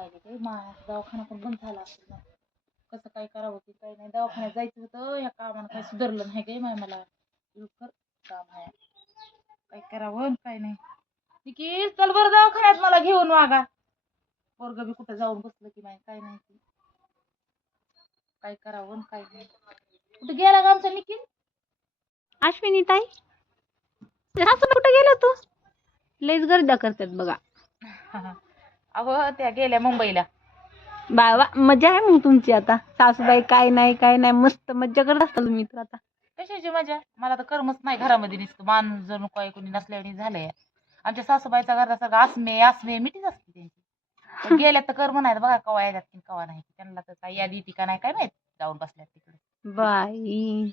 दुखायले ते दवाखाना पण बंद झाला असेल ना. कसं काय करावं की काय नाही. दवाखान्यात जायचं होतं, ह्या कामानं काही सुधारलं नाही काय मला. इतकं काम आहे, काय करावं आणि काय नाही. निकी चल बरं दवाखान्यात मला घेऊन वागा. पोरगं बी कुठं जाऊन बसलं की नाही काय नाही. काय करावं आणि काय नाही. कुठे गेला का आमचा निखिल? अश्विनी ताई, सासू कुठे गेला तू? लयच गर्दा करतात बघा. अहो त्या गेल्या मुंबईला. बाबा मजा आहे मग तुमची आता. सासूबाई काय नाही मस्त मज्जा करत असता तुम्ही तर आता. कशाची मजा? मला तर करमच नाही घरामध्ये नुसतं मान जणू काय कोणी नसल्याने झालंय. आमच्या सासूबाईचा घरात सगळं आसमे मिठीच असते त्यांची. पण गेल्या तर कर म्हणायचं बघा कवा येतात की कवा नाही. त्यांना तर काही यादी ती का नाही काय माहित, जाऊन बसल्यात तिकडे. बाई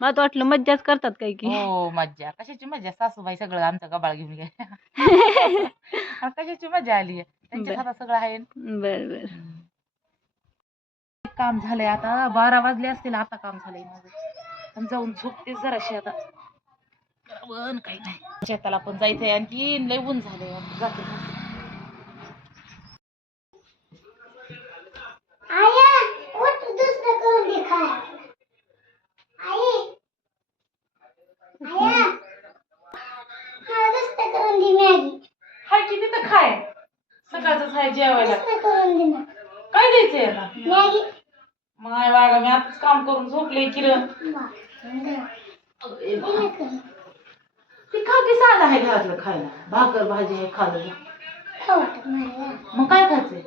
मला तर वाटलं मज्जाच करतात काय की. हो मज्जा, कशाची मज्जा? सासूबाई सगळं आमचं गबाळ घेऊन गेल्या. कशाची मजा आली? त्यांच्या हातात सगळं आहे. बर बर. काम झालंय आता 12 वाजले असतील. आता काम झालंय माझं. जाऊन झोपतेच जराशी आता. पण काही नाही, शेताला पण जायचंय आणखी लय ऊन झालंय. जाते हाय किती तर खाय. सकाळच हाय जेवायला. काय द्यायचंय आता? माय वागा मी आताच काम करून झोपले किरण. ती खा की साधा आहे घरातलं खायला. भाकर भाजी आहे खाल्लं. मग काय खायचंय?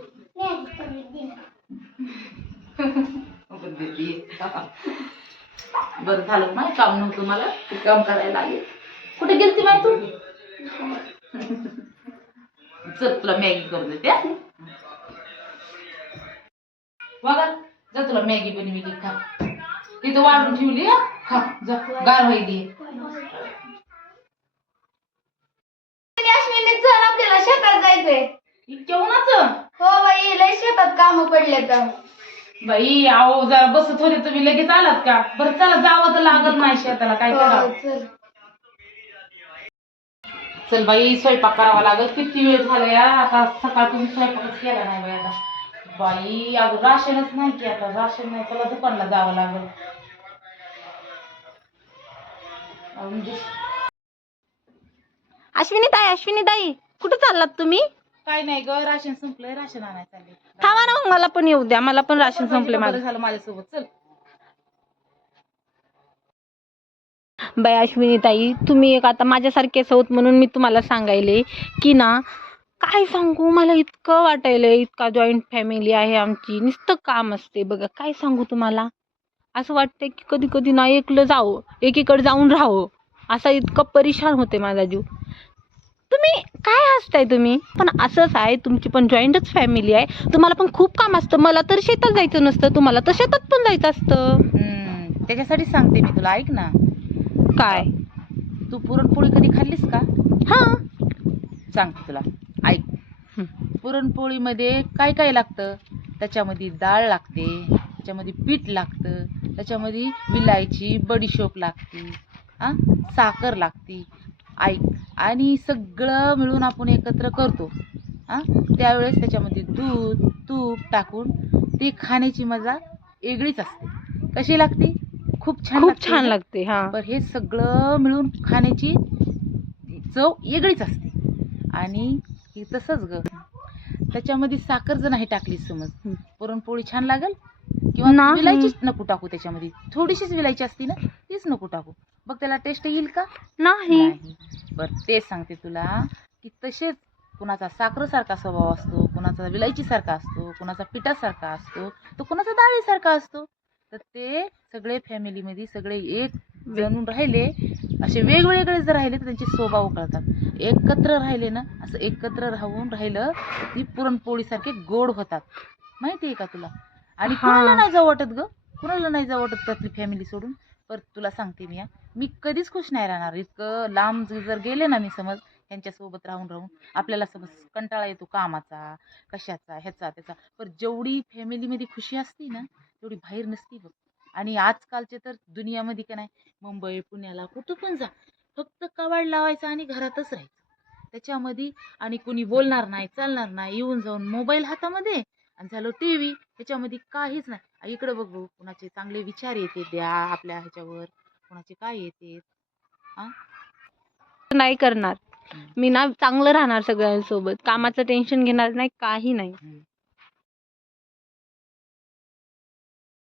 बरं झालं माय काम नव्हतं मला, ते काम करायला लागेल. कुठे गेलती माय तू? चल तुला मॅगी करून देते. बघा जा तुला मॅगी बनवली खा. तिथं वाढून ठेवली खा. जा गार व्हायली. आपल्याला शेतात जायचंय. इतक्या उन्हाचं? हो बाई लय शेतात काम पडले तर. बाई आहो जरा बसत होते तुम्ही लगेच आलात का? बरं चला जावं तर लागल नाही शेताला काय करावं. चल बाई स्वयंपाक करावा लागल. किती वेळ झाला या आता सकाळपासून स्वयंपाकच केला नाही बाई. आता बाई अगं राशनच नाही की आता राशन नाही. चला दुकानला जावं लागल. अश्विनी ताई कुठे चाललात तुम्ही? काय नाही ग, राशन संपलंय. राशन आणायला चालले. थांबा ना मग मला पण येऊ द्या. मला पण राशन संपले माझं. झालं माझ्यासोबत. चल बाई अश्विनी ताई, तुम्ही एक आता माझ्यासारखेच आहोत म्हणून मी तुम्हाला सांगायले की ना, काय सांगू मला इतकं वाटायलंय. इतका जॉईंट फॅमिली आहे आमची. नुसतं काम असते बघा. काय सांगू तुम्हाला, असं वाटतंय की कधी कधी ना एकलं जावं, एकीकडे जाऊन राहावं. असा इतकं परेशान होते माझा जीव. तुम्ही काय हसताय तुम्ही? पण असंच आहे, तुमची पण जॉईंटच फॅमिली आहे. तुम्हाला पण खूप काम असतं. मला तर शेतात जायचं नसतं, तुम्हाला तर शेतात पण जायचं असतं. त्याच्यासाठी सांगते मी तुला, ऐक ना. काय? तू पुरणपोळी कधी खाल्लीस का? हा सांगते तुला, ऐक. पुरणपोळीमध्ये काय काय लागतं? त्याच्यामध्ये डाळ लागते, त्याच्यामध्ये पीठ लागतं, त्याच्यामध्ये विलायची बडीशोप लागते, साखर लागते. ऐक, आणि सगळं मिळून आपण एकत्र करतो. त्यावेळेस त्याच्यामध्ये दूध तूप टाकून ती खाण्याची मजा वेगळीच असते. कशी लागते? खूप छान लागते. हा पण हे सगळं मिळून खाण्याची चव वेगळीच असते. आणि हे तसंच ग, त्याच्यामध्ये साखर जर नाही टाकली समज, पुरणपोळी छान लागेल? किंवा विलायचीच नको टाकू त्याच्यामध्ये, थोडीशीच विलायची असते ना, तीच नको टाकू. बघ त्याला टेस्ट येईल का? नाही. बरं तेच सांगते तुला की तसेच कुणाचा साखरेसारखा स्वभाव असतो, कुणाचा विलायचीसारखा असतो, कुणाचा पिठासारखा असतो, तर कुणाचा डाळीसारखा असतो. तर ते सगळे फॅमिलीमध्ये सगळे एक जणून राहिले, असे वेगवेगळे जर राहिले तर त्यांचे स्वभाव कळतात. एकत्र राहिले ना, असं एकत्र राहिलं ती पुरणपोळीसारखे गोड होतात. माहिती आहे का तुला? आणि कुणाला नाही जाऊ वाटत ग, कुणाला नाही जाऊ वाटत आपली फॅमिली सोडून. पर तुला सांगते मी कधीच खुश नाही राहणार. इतकं लांब जर गेले ना मी समज, त्यांच्यासोबत राहून आपल्याला समज कंटाळा येतो कामाचा, कशाचा, ह्याचा त्याचा. पण जेवढी फॅमिलीमध्ये खुशी असती ना, तेवढी बाहेर नसती बघ. आणि आजकालचे तर दुनियामध्ये का नाही, मुंबई पुण्याला कुठं पण जा, फक्त कवाड लावायचं आणि घरातच राहायचं. त्याच्यामध्ये आणि कुणी बोलणार नाही चालणार नाही, येऊन जाऊन मोबाईल हातामध्ये आणि झालं टी व्ही, ह्याच्यामध्ये काहीच नाही. इकडे बघ बघू, कुणाचे चांगले विचार येते द्या आपल्या ह्याच्यावर, कुणाचे काय येते. हा नाही करणार. हम्म. मी ना चांगलं राहणार सगळ्यांसोबत, कामाचं टेन्शन घेणार नाही, काही नाही. हम्म.